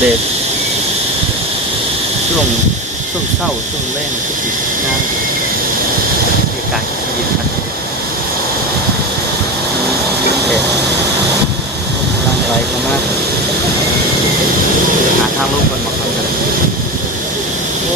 เด็ดช่วงเศร้าช่วงแรงช่วงติดงานเหตุการณ์ชีวิตมันเด็ดร่างไรก็มากหาทางลูกคนมาทำกันโอ้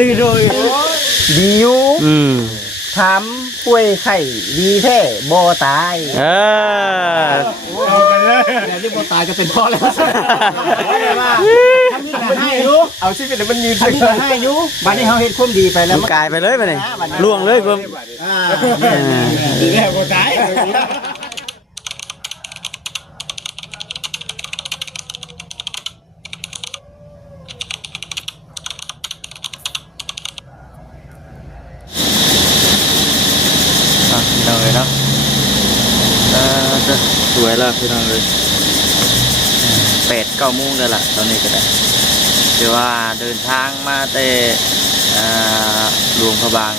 ตื่นเลยดีอยู่ถามป่วยไข้ดีแท้บ่ตายเอาไปเลยเดี๋ยวบ่ตายจะเป็นพ่อแล้วทำนี่มันให้อยู่เอาชีวิตมันยืนทำนี่มันให้อยู่บัดนี้เขาเห็นความดีไปแล้วกลายไปเลยไปเลยล่วงเลยความดีแล้วบ่ตายพี่น้องเลยเนาะจะสวยแล้วพี่น้องเลย8-9 โมงแล้วล่ะตอนนี้ก็ได้เดี๋ยวว่าเดินทางมาแต่หลวงพระบาง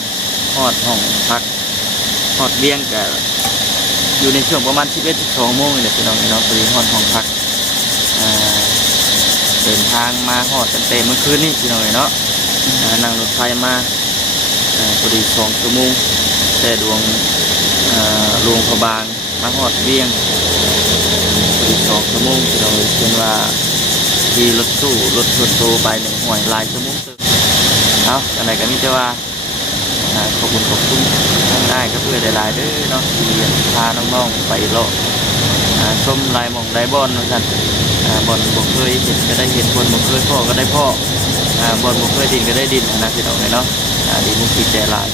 ฮอดห้องพักฮอดเวียงกับอยู่ในช่วงประมาณ11-12 โมงเลยพี่น้องเนาะพอดีฮอดห้องพักเดินทางมาฮอดตั้งแต่เมื่อคืนนี้พี่น้องเนาะนั่งรถไฟมาพอดี2 ชั่วโมงแต่หลวงพระบางมาฮอดเวียงอีก2 ชั่วโมงที่เราเห็นว่าที่รถตู้รถชนโตไปหนึ่งห่วยหลายชั่วโมงเอาอะไรกันนี่จะว่าขอบคุณทั้งได้ก็เพื่อหลายๆเด้อเนาะที่พาน้องๆไปเลาะชมลายหม่องลายบอลนะท่านบอลบ่เคยเห็นก็ได้เห็นบอลบ่เคยพ่อก็ได้พ่อบอลบ่เคยดินก็ได้ดินนะพี่น้องเนาะดีมุกดีใจหลาย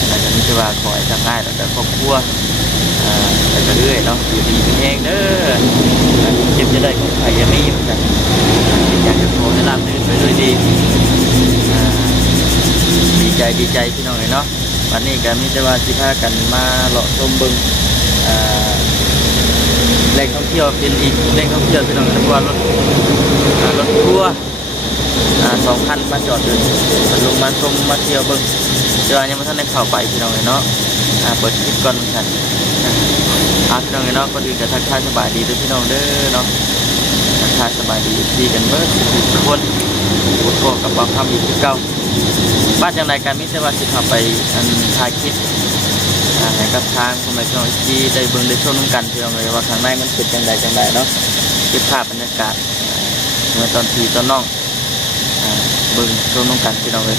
อะไรกันนี่จะว่าขอให้ทำง่ายแล้วแต่ครอบครัวแต่ก็เรื่อยเนาะอยู่ดีมีแห้งเด้อเจ็บจะได้ของไข่ยังไม่ยิ้มกันอยากจะขอให้รับรื่นไปด้วยดีดีใจพี่น้องเลยเนาะวันนี้ก็มีแต่ว่าสิพากันมาเลาะชมบึงแหล่งท่องเที่ยวเป็นอีกแหล่งท่องเที่ยวพี่น้องเพราะว่ารถทัวร์2 คันมาจอดอยู่มันลงมาชมมาเที่ยวบึงเดี๋ยวยังไม่ทันได้เข้าไปพี่น้องเลยเนาะเปิดคลิปก่อนกันพี่น้องเนาะก็ดีกับทักทายสบายดีด้วยพี่น้องเด้อเนาะทักทายสบายดีที่กันเมื่อทุกคนพูดโทษกับความทำอีกที่เก่าบ้านจังไรการมิตรว่าสิขับไปถ่ายคลิปให้กับทางคุณแม่พี่น้องที่ได้เบิ่งได้ชมกันพี่น้องเลยว่าข้างในมันเป็นจังไรเนาะเก็บภาพบรรยากาศเมื่อตอนที่ตอนน้องเบิ่งชมกันพี่น้องเลย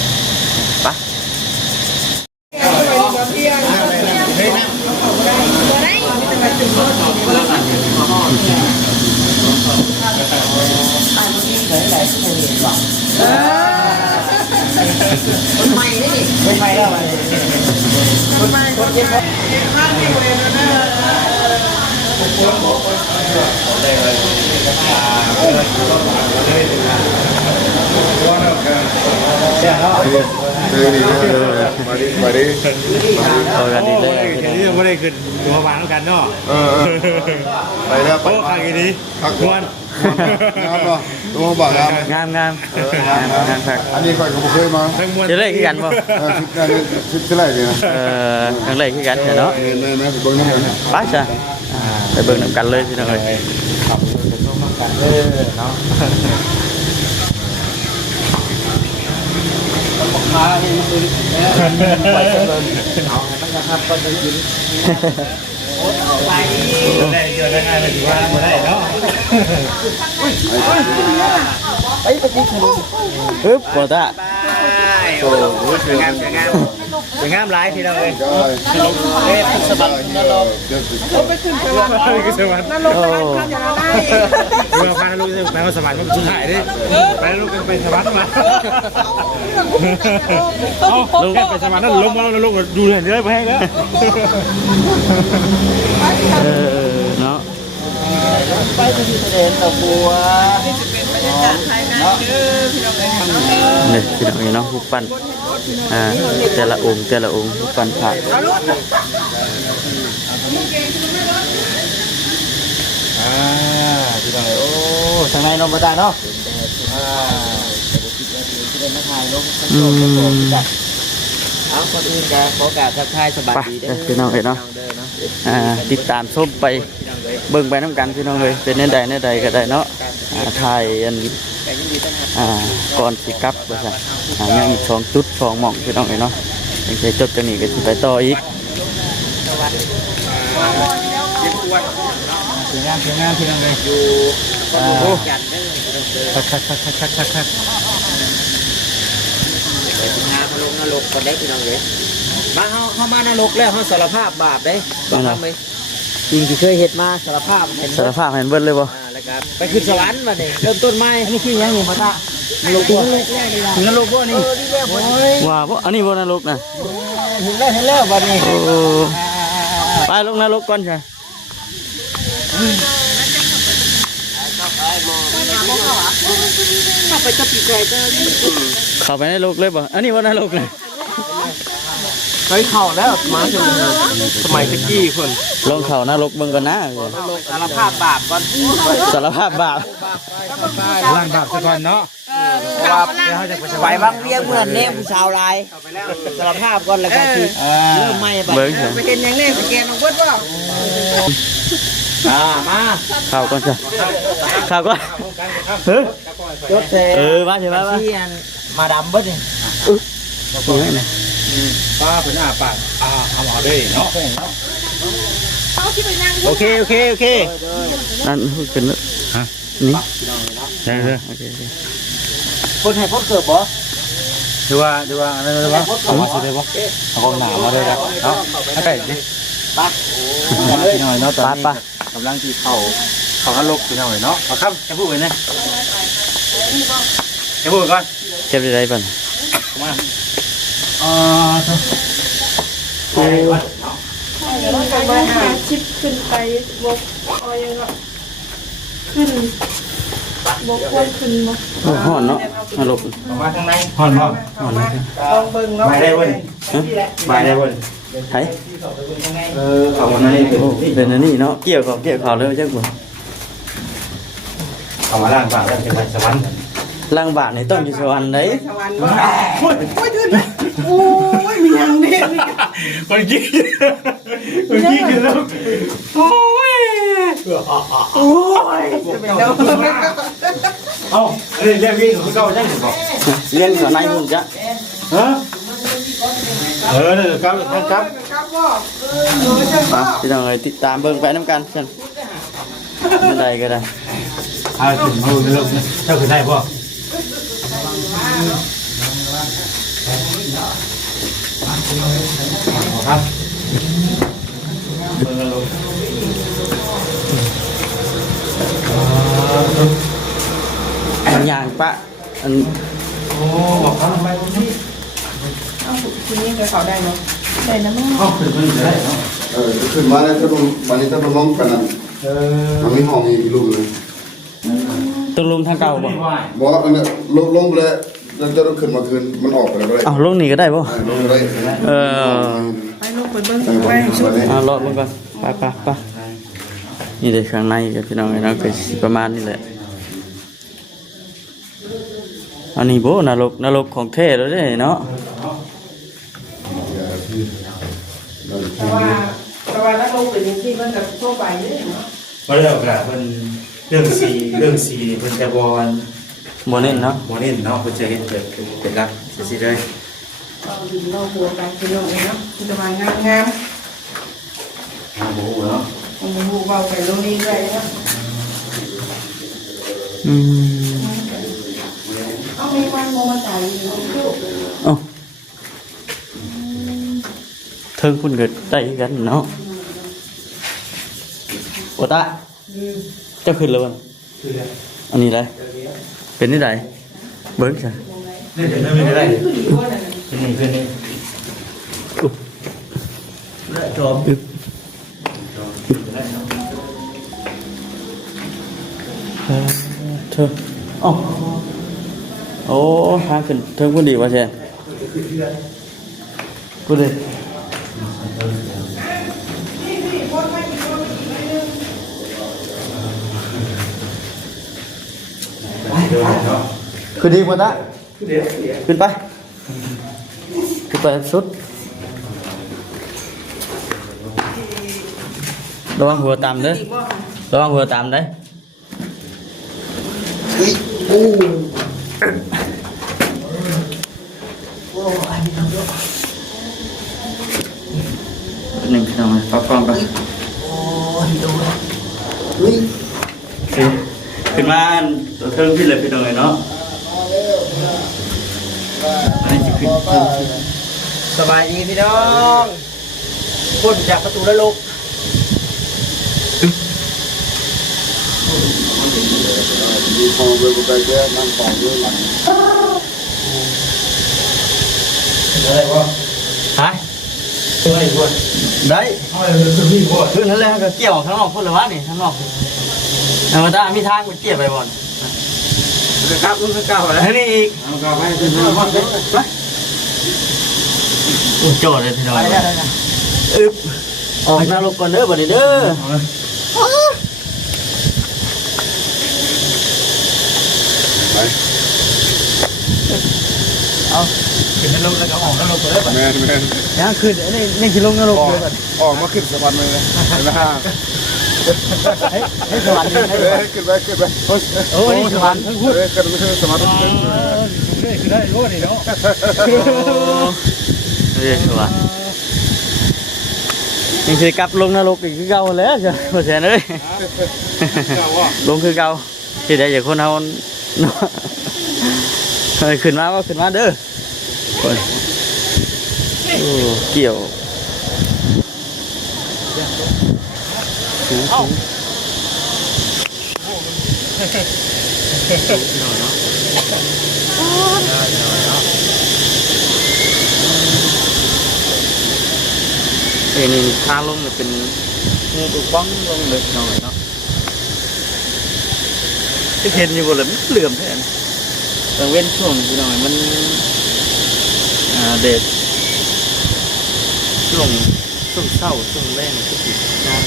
ปะคนใหม่นี่คนใหม่แล้วคนใหม่คนเจ็บคนมาดิเอากันดีเลยนี่ยังไม่ได้ขึ้นตัวบางแล้วกันเนาะไปแล้วไปข้างนี้พักวันงามป่ะตัวบอกงามงามครับอันนี้ก่อนผมเคยมาจะเล่นกันป่ะชุดอะไรเนี่ยครั้งแรกที่กันเนาะไปเบิ้งน้ำกันไปจ้ะไปเบิ้งน้ำกันเลยพี่น้องเลยขับรถไปชมน้ำกันเลยเนาะมาเห็นมือไปเลยเอาให้มันนะครับก็จะยินไปได้เจอได้ง่ายเลยถือว่าไม่ได้เนาะไปที่คุณปึ๊บหมดอ่ะโอ้โหสวยงามสวยงามหลายทีเดียวเลยสบัดนรกเขาไปขึ้นสวรรค์สวรรค์นรกไปทำอย่างไรเมื่อพานรกไปมาสวรรค์มันสุดท้ายดิไปนรกกันไปสวรรค์มาลงไปสวรรค์นั่นลงมาแล้วลงดูเห็นเลยไปให้แล้วเนาะไปที่ทะเลตะบัวนี่จะเป็นบรรยากาศภายในเด้อพี่น้องเอ้ย นี่พี่น้องเนาะรูปปั้นแต่ละองค์รูปปั้นพระ พี่น้องโอ้ทางในนมตาเนาะเอาคนอื่นจะขอกราบทักทายสบายดีเด้อ พี่น้องเนาะติดตามชมไปเบิ่งไปน้ำกันพี่น้องเลยเป็นแน่ใดก็ได้เนาะถ่ายอันก่อนสิกลับว่าซั่นยังอีก2จุด2หม่องพี่น้องเนาะยังจะจบจากนี้ก็สิไปต่ออีก ถึงงานพี่น้องเลยอยู่คักไปถึงงานมาลงนรกก่อนได้พี่น้องเลยมาเฮามานรกแล้วเฮาสารภาพบาปได้บ่ทำไหมจริงที่เคยเฮ็ดมาสารภาพเห็น สารภาพเห็นเบิดเลยบ่ แล้วก็ไปขึ้นสวรรค์บัดนี้เริ่มต้นใหม่อันนี้คือยังอยู่มาตะนรกบ่ถึงนรกบ่นี่โอ้ย ว่าบ่อันนี้บ่นรกนะ เห็นแล้วบัดนี้ ไปลงนรกก่อนใช่เข้าไปในนรกเลยบ่อันนี้บ่นรกนะ เคยเข้าแล้วมาถึงสมัยตะกี้คน ลองเข้านรกเบิ่งก่อนนะ สารภาพบาปก่อน สารภาพบาป ล้างบาปซะก่อนเนาะไปบางเรียงเหมือนเนมชาวไรสารภาพก่อนแล้วกันคือเริ่มใหม่ไป เบิ่ง ไปเห็นอย่างนี้สแกนลงเบิดว่ามา เข้าก่อนจ้ะเข้าก่อนเฮ้ย ยศเส มาใช่มั้ย ที่มาดำเบิดนี่ ป้าเป็นปากเอาหมอด้วยเนาะโอเค นั่นเป็นฮะนี่ได้เลยโอเค คนให้พดเกิดบ่ ดูว่าอะไรวะเอามาสิได้บ่เอาของหนามาเลยครับเนาะถ้าไก่ดิ ปะ พี่น้อยเนาะตอนนี้กำลังที่เข้านรกพี่น้อยเนาะเอาครับจะพูดไว้นะจะพูดก่อน เก็บได้ป่ะ มาโอ้ ไปหาชิปขึ้นไปบกเอายังก็ขึ้นบกควรขึ้นบก ห่อนเนาะนรก มาทางในห่อนบ่ ลองเบิ่งเนาะ ไปได้เว้ยไปได้เว้ย ไผ เขาวันนั้น โอ้เป็นอันนี้เนาะเกี่ยวเขาเลยจังบ่ เขามาล่างบาปแล้วจะไปสวรรค์ ล่างบาทนี่ต้องอยู่สวรรค์เด้ สวรรค์ว่าโอ้ยมีอย่างนี้ คนกี้กินแล้วโอ้ย จะเป็นแล้ว เอ้าเรียกวิ่งเขาใช่ไหมบอก เรียนข้างในมุ่นจ้ะ ฮะเนี่ยครับ ครับพ่อใช่พ่อ พี่น้องเอ้ยติดตามเบิ่งไปน้ำกันซั่นได้ก็ได้ เอาถึงมือเริ่มเจ้าคือได้ป่ะครับ อันย่างปะอัน โอ้บอกเขาทำไมที่ เอาคุณนี่จะเขาได้เนาะได้นะมั้ง เขาขึ้นมันจะได้เนาะ ขึ้นมาแล้วถ้าลงวันนี้ถ้ามันล้มกันนั้นมันไม่ห้องอีกลูกเลย ตุลุมทางเก่าบ่ บอกว่าอันนี้ลงไปเลยแล้วจะขึ้นมาคืนมันออกไปแล้วก็ได้ อ้าวลงนี่ก็ได้บ่ ลงไปได้ ไปลงไปเบิ่งไว้ชุด รอดมันก่อนไปนี่เด็กข้างในกับพี่น้องไอ้น้องก็สิประมาณนี้แหละอันนี้โบนรกของเทศแล้วเด้เนาะ แต่ว่านักลงเป็นที่มันกับทั่วไปเนี่ย ก็เรื่องกระเป็นเรื่องสีเป็นจะบอล บ่เน้นเนาะ โมเน่นเนาะเพื่อจะเห็นเป็นรักสิเลย เราดินเราหัวไปคือเราเนาะคือจะมางาม โอ้โหเนาะ โอ้โหเบาไปลงนี้ด้วยนะ เอาไม่วันโมมาจ่ายอยู่ลูก เอ้าเทิงพุ่นก็ได้กันเนาะโอตะเจ้าขึ้นแล้วบ่อันนี้ได้เป็นนี่ได้เบิ่งซะ นี่เดี๋ยวนั่นไม่ได้ คือดีว่านั่น ขึ้นนี่ ได้จอมเธออ๋อ โอ้ทางขึ้นเทิงพุ่นดีว่าเช่นพุ่นดีขึ้นดีกว่านะขึ้นไปขึ้นไปสุดระวังหัวต่ำเด้อระวังหัวต่ำเด้อหนึ่งขึ้นมาปากกล้องก่อนขึ้นมาตัวเทิงพี่เลยพี่ตรงไหนเนาะอันนี้จะขึ้น สบายดีพี่น้องพ้นจากประตูนรก มีของเรื่องไปเยอะนั่งของเรื่องหลัง อะไรวะ ฮะ ตัวไหนวะ ได้ อะไรคือพี่วะ ขึ้นนั่นเลยก็เกี่ยวข้างนอกพุ่นเลยวะนี่ข้างนอกเอามาตามีทางมันเกี่ยวไปบ่อน ครับรุ่นเก่าแล้ว นี่อีก เอาเก่าไปเป็นรุ่นใหม่ไป โจทย์เลยพี่น้องอึบออกนรกก่อนเด้อบ่ได้เด้อ ขึ้นนรกแล้วก็ออกนรกเลย แม่น ยังขึ้นนี่สิลงนรกเลยบัด ออกมาขึ้นสวรรค์เลยนะฮะ ให้สวรรค์ให้สวรรค์ ขึ้นไป โอ้ยสวรรค์ ขึ้นไปสวรรค์ คือได้รู้นี่เนาะ เรียกสวรรค์ยังสิกลับลงนรกอีกคือเก่าแล้วจ้ะบ่แซ่นเอ้ยลงคือเก่าสิได้อย่างคนเฮาเนาะขึ้นมาว่าขึ้นมาเด้อโอ้ยโอ้เกี่ยวนี่ทางลงเนี่ยเป็นงูตุกบ้องลงเลยหน่อยเนาะที่เห็นอยู่บนเลยมันเหลื่อมแท้แต่เว้นช่วงที่หน่อยมันเด็ดช่วงเศร้าช่วงแรกก็ติดงาน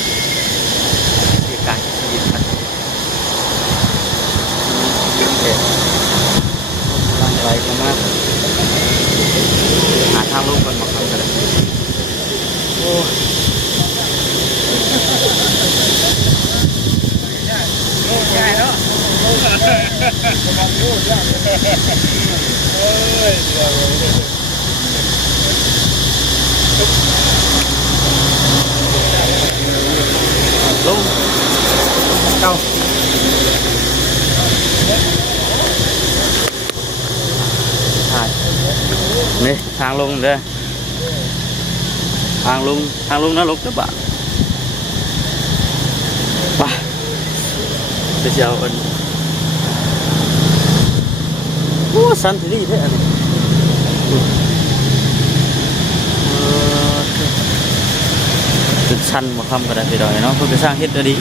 เหตุการณ์ชีวิตมันเด็ดกำลังไหลกันมากหาทางลงกันมาทำกันเลยโอ้ใหญ่เนาะลงเก้านี่ทางลงเด้อทางลงนรกเด้อบ่าไปไปเจ้ากันโอ้สันติดีแท้อันนี้จุดชันมาคำกันได้ไปดอยเนาะเพื่อสร้างเฮ็ดดี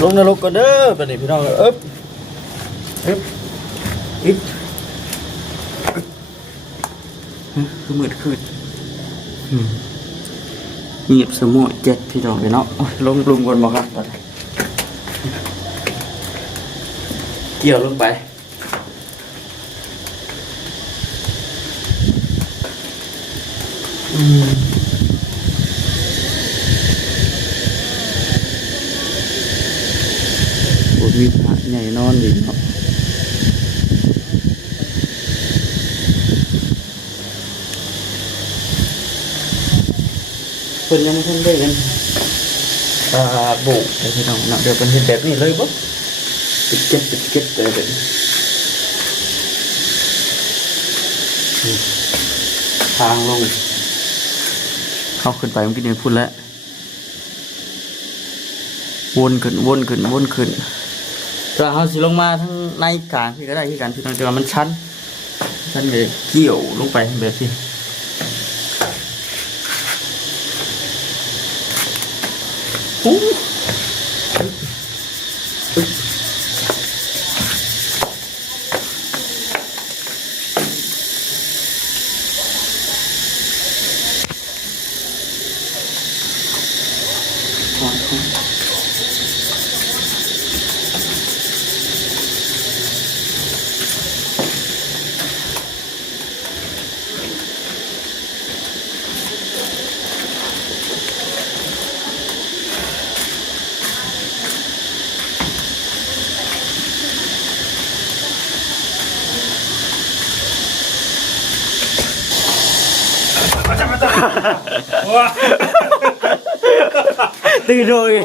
ลงนรกกันเด้อไปนี่พี่น้องอึ๊บคือมืดคืนเงียบสมุเจ็ดพี่น้องเนาะลงปรุงก่อนบ่ครับตอนนี้เกี่ยวลงไปโอ้มีพระใหญ่นอนดีเนาะเพิ่นยังไม่ทันได้กันบุกเดี๋ยวพี่น้องเนาะเดี๋ยวเป็นเห็นแบบนี้เลยบ่ปิดเก็บเลยเดี๋ยวทางลงเข้าขึ้นไปเมื่อกี้นี่พูดแล้ววนขึ้นแต่เขาสิลงมาทั้งในกลางที่ก็ได้ที่กันที่ตรงจังมันชันเลยเกี่ยวลงไปแบบนี้ ตื่นrồi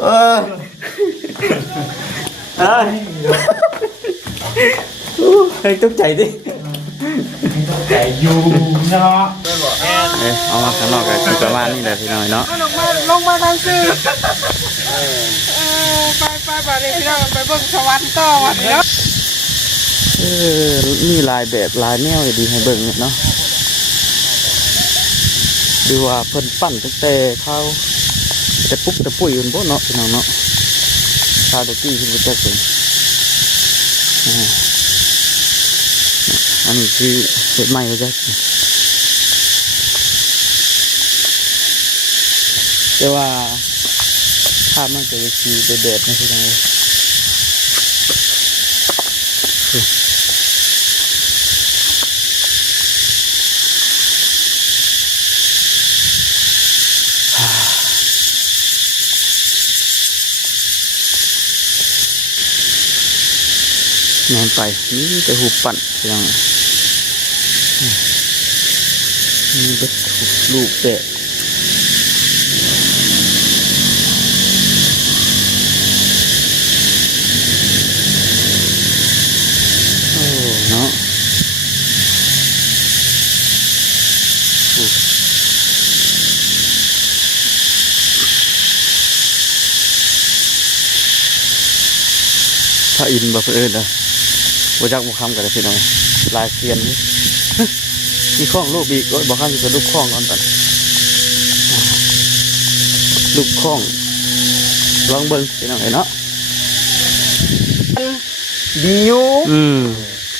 ôi hơi tức chạy đi เอามาข้างนอกก็คือประมาณนี้แหละพี่น้อยเนาะ ลงมาทางซื้อไปเดี๋ยวพี่น้องไปเบิ่งสวรรค์ต่อวันนี้ มีลายแบบลายแนวดีให้เบิ่งเนาะดูว่าเพิ่นปั้นตั้งแต่เขาแต่ปุ๊บแต่ปุ้ยมันบ่เนาะพี่น้องเนาะชาวตะกี้ขึ้นไปแจ้งอันนี้คือเห็ดใหม่เลยจ้ะแต่ว่าภาพมันจะคือเด็ดๆนะพี่น้องแนนไปนี่แต่หูปั่นพี่น้องนี่เป็นลูกเตะโอ้เนาะถ้าอินบ่เพื่อนเลยบ่จักบ่คำกันเลยพี่น้องลายเทียนนี่ มีข้องลูกบีกบ่คำจะเป็นลูกข้องก่อนตัดลูกข้องลองเบิ่งพี่น้องเนาะ đi nhu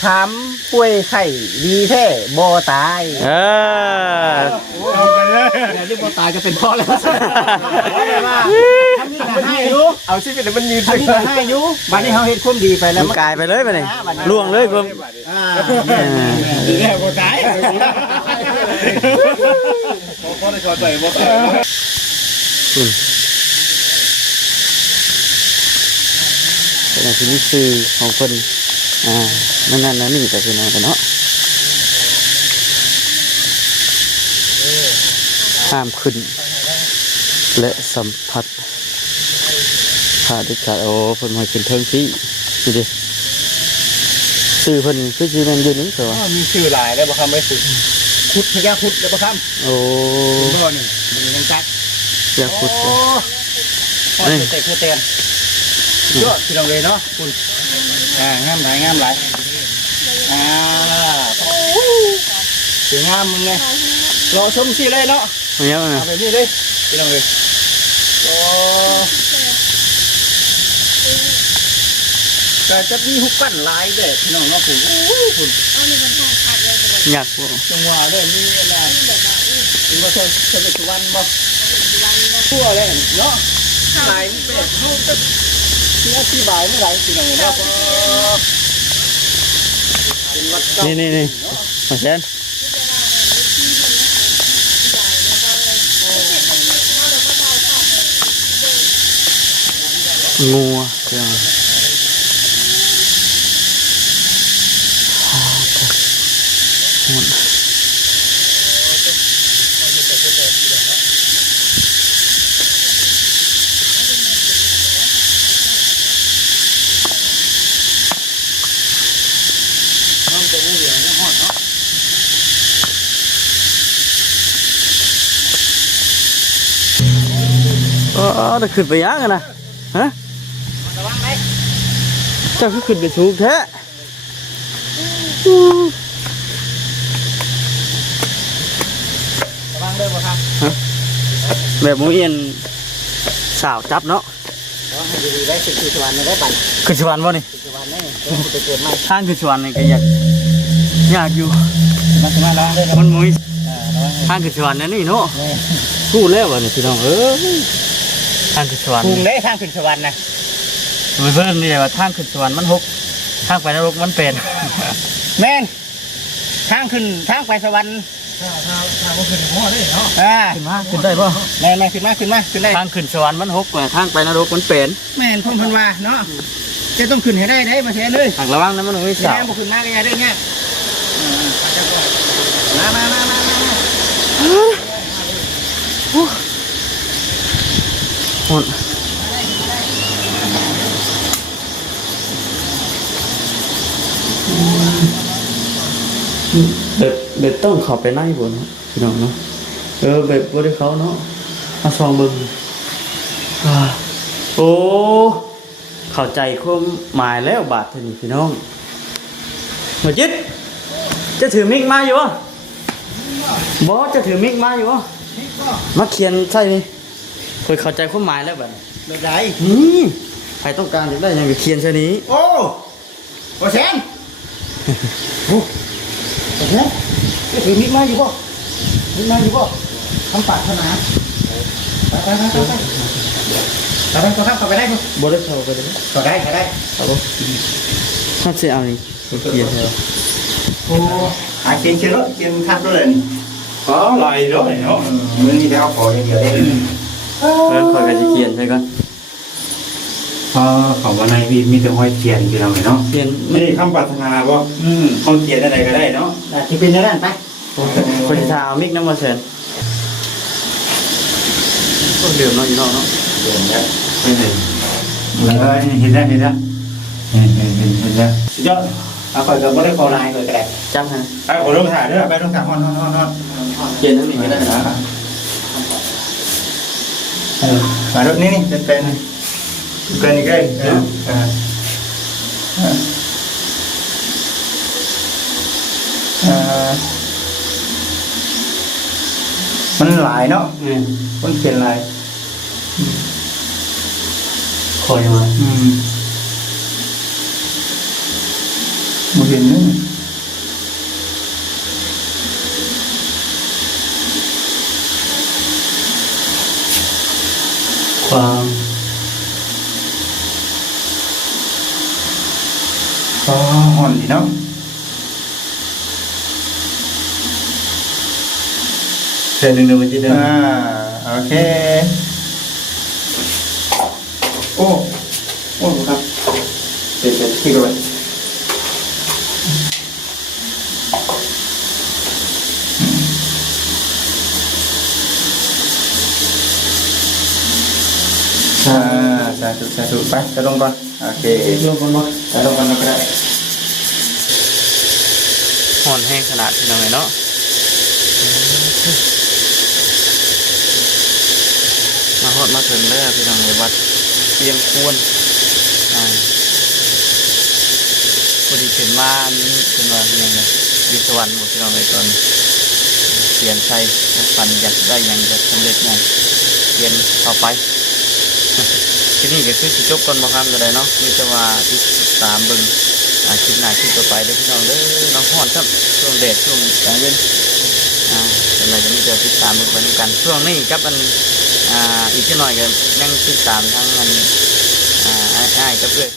ถาม ป่วยไข้ดีแท้บ่ตาย เอากันเลยเดี๋ยวนี้บ่ตายจะเป็นพ่อแล้วทำนี่ก็ให้อยู่เอาชีวิตมันยืนทำนี่ก็ให้อยู่บัดนี้เฮาเฮ็ดความดีไปแล้ว มันกลายไปเลยไปเลยล่วงเลยคุณ ดีแล้วบ่ตายบ่ได้ขอใจบ่ตาย เป็นสิ่งที่ซื้อของคนนั่นนี่แต่พี่น้องกันเนาะห้ามขึ้นและสัมผัสผ่าด้วยกันโอ้เพิ่นมาขึ้นเทิงที่ดูดิซื้อเพิ่นคือสิแม่นอยู่นี่ตัว มีชื่อหลายแล้วบ่คำไม่สุดขุดพญาขุดแล้วบ่คำ โอ้ บ่นี่มีนังจัก อยากขุด โอ้เตะคือเตียนยอดพี่น้องเลยเนาะคุณงามหลายสวยงามมึงไงรอชมสิเลยเนาะ มันยังไง เอาแบบนี้เลยพี่น้องเลยโอ้แต่จะมีหุบกั้นลายเด็ดพี่น้องเนาะคุณคุณ อยากบ่ จังหวะเลยมีอะไรถึงว่าเธอเป็นสุวรรณบ่ทั่วเลยเนาะลายมันเป็นรูปที่อธิบายไม่ได้พี่น้องเนาะเป็นวัดเก่า นี่มาแซนงูเจ้าจะขึ้นไปยังกันนะฮะเจ้าคือขึ้นไปสูงแท้ ระวังเด้อบ่ครับ แบบบ่มีอันสาวจับเนาะ แล้วให้ดีๆได้สิคือสวรรค์ได้บัด ขึ้นสวรรค์บ่นี่ สวรรค์ได้จะเกิดใหม่ ทางขึ้นสวรรค์นี่ก็ยากอยู่ มันจะมาร้องได้ มันบ่มีทางขึ้นสวรรค์นั่นนี่เนาะพูดแล้วว่านี่พี่น้องทางขึ้นสวรรค์ ภูมิได้ทางขึ้นสวรรค์นะ เพิ่นนี่ว่าทางขึ้นสวรรค์มันหกทางไปนรกมันเป็น แม่นทางขึ้นทางไปสวรรค์ทางขึ้นหม้อได้เนาะ ขึ้นได้ป่ะ แม่ขึ้นมาขึ้นได้ ทางขึ้นสวรรค์มันหกกว่าทางไปนรกมันเป็น แม่นพ่อพันวาเนาะจะต้องขึ้นให้ได้มาแทนเลย หากระวังนะมันไม่ แม่ สาว บุขึ้นมาก็อย่าเรื่องเงี้ยมาหมดแบบต้องเข้าไปในบ่เนาะพี่น้องเนาะแบบบ่ได้เขาเนาะมาส่องเบิ่งโอ้เข้าใจความหมายแล้วบาดนี้พี่น้องหัวจิตจะถือมิกมาอยู่วะบอสจะถือมิกมาอยู่วะมาเขียนใช่นี่เคยเข้าใจความหมายแล้วแบบ แบบไหน นี่ใครต้องการอยากได้ยังก็เขียนใช่นี้ โอ้แซนโอ้แซนถือมิกมาอยู่ป่ะมิกมาอยู่ป่ะทำปากขนาดไปเข้าไปได้ป่ะ บอสได้เข้าไปเลย เข้าได้ ครับผมถ้าจะเอานี่เขียนแล้ว โอ้หาเขียนรถเขียนทับรถเลย có lời rồi nó มันมีแต่เอาขออย่างเดียวเอง คอยกันจะเขียนใช่ก่อน ของวันnàyมีแต่ห้อยเขียนอยู่แล้วเนาะ เขียน นี่คำปรารถนาบ่เขาเขียนอะไรก็ได้เนาะ จะเป็นอะไรไป คนที่ทาเอามิกน้ำมาเซ็นก็เหลือมเนาะอยู่นอกเนาะ เขียนแล้วเห็นแล้วสุดยอด เอาคอยกับไม่ได้คอลายคอยก็ได้ จำฮะ ไปขอลงถ่ายด้วยไปลงถ่ายฮอน เขียนทั้งนี้ก็ได้นะ มารถนี่เป็นอีกเลยมันหลายเนาะมันเขียนหลาย คอยมา มันเห็นนึง ความ ก็ห่อนดีเนาะ เซ็นหนึ่งมันจะได้ โอเคโอ้ครับเดี๋ยวที่กันไปสาธุไปจะลงก่อนโอเคลงก่อนเนาะจะลงก่อนก็ได้ ห่อนแห้งขนาดที่ไหนเนาะมาฮอดมาถึงแล้วพี่น้องในวัดเพียงควรพอดีเห็นมาอันนี้เป็นว่าอย่างไรวิศวรรณบอกพี่น้องในตอนเขียนใส่ฝันอยากได้อย่างจะสำเร็จไงเขียนเข้าไป ที่นี่ก็คือสิจบก่อนบ่ครับก็ได้เนาะมีแต่ว่าที่ตามเบิ่งคลิปหน้าคลิปต่อไปเด้อพี่น้องเด้อน้องฮ้อนครับช่วงแดดช่วงกลางเย็นเป็นไรก็มีแต่ติดตามเบิ่งไปด้วยกันช่วงนี้ครับมันอีกจักหน่อยก็ยังติดตามทั้งมันอ้ายกับเพื่อน